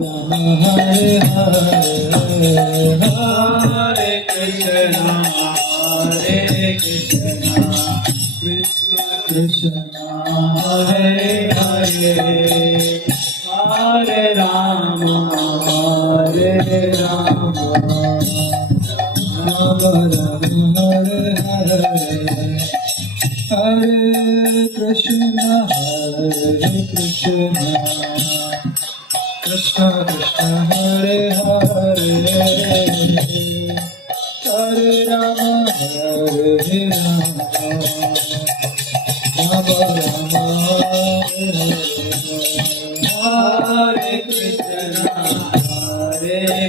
Hare Hare Krishna, Hare Krishna, Krishna Krishna, Hare Hare, Hare Rama, Hare Rama, Rama Rama, Hare Hare, Hare Krishna, Hare Krishna, Krishna Krishna, Hare Hare, Hare Rama, Hare Rama, Rama Rama, Hare Hare, Hare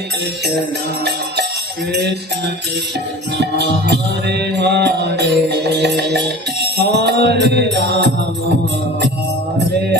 Krishna, Krishna Krishna, Hare Hare, Hare Rama, Hare Rama,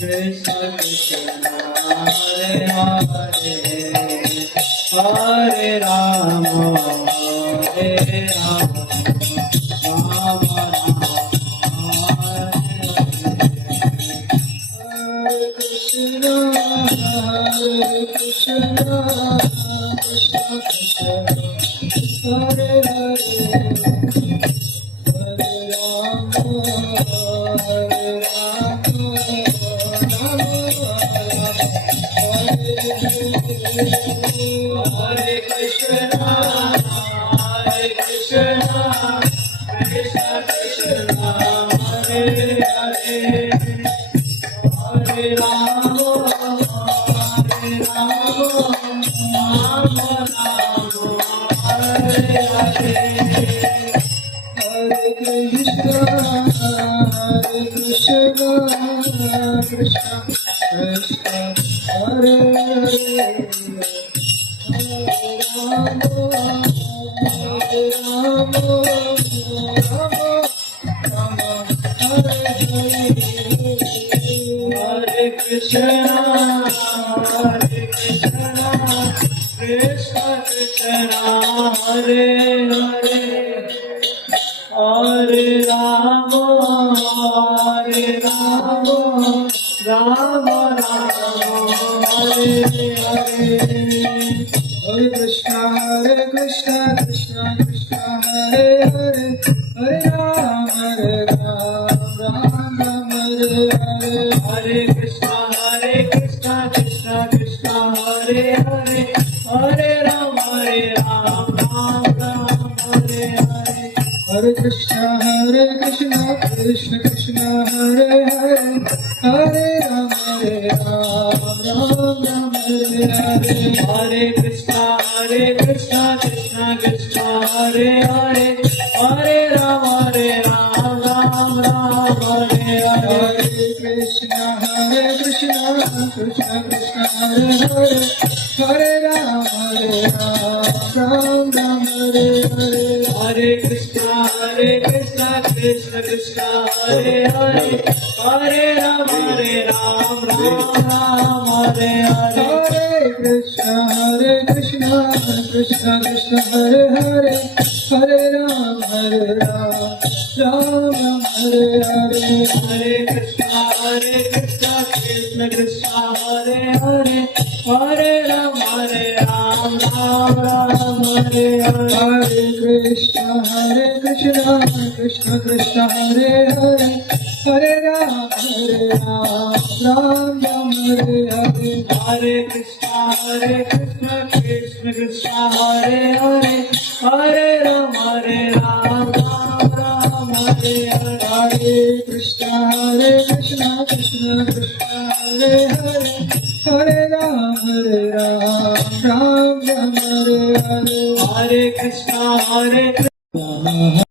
Krishna Krishna, Hare Hare, Hare Rama, Hare Rama, Hare Krishna, Hare Krishna, Krishna Krishna, Hare Hare, Hare Rama, Hare Rama, Rama Rama, Hare Krishna, Krishna Krishna, Hare Hare, Hare Rama, Hare Rama, Rama Rama, Hare Krishna, Krishna Krishna, Hare Hare, Hare Rama, Hare Rama, Rama Rama, Hare Hare, Hare Krishna, Krishna Krishna, Hare Hare, Hare Rama, Hare Rama, Rama Rama, Hare Hare, Hare Krishna, Krishna Krishna, Hare Hare, Hare Rama, Hare Rama, Rama Rama, Hare Hare, Hare Krishna, Krishna Krishna, Hare Hare, Hare Rama, Rama Rama, Hare Hare, Hare Krishna, Krishna Krishna, Hare Hare, Hare Rama, Rama Rama, Hare Hare, Hare Krishna, Krishna Krishna, Hare Hare, Hare Rama, Rama Rama, Hare Hare, Hare Krishna, Krishna Krishna, Hare Hare, Hare Rama, Rama Rama, Hare Hare, Hare Krishna, Krishna Krishna, Hare Hare, Hare Rama, Rama Rama, Hare Hare, Hare Krishna, Krishna Krishna, Hare Hare, Hare Rama, Rama Rama, Hare Hare, Hare Krishna, Krishna Krishna, Hare Hare, Hare Rama, Rama Hare Hare, Hare Krishna, Krishna Krishna, Hare Hare, Hare Rama, Rama Hare Hare, Hare Krishna, Krishna Krishna, Hare Hare, Hare Rama, Rama Hare Hare, Hare Krishna, Krishna Krishna, Hare Hare, Hare Rama, Rama Hare Hare, Hare Krishna, Krishna Krishna, Hare Hare, Hare Rama, Rama Hare Hare, Hare Krishna, Hare Krishna.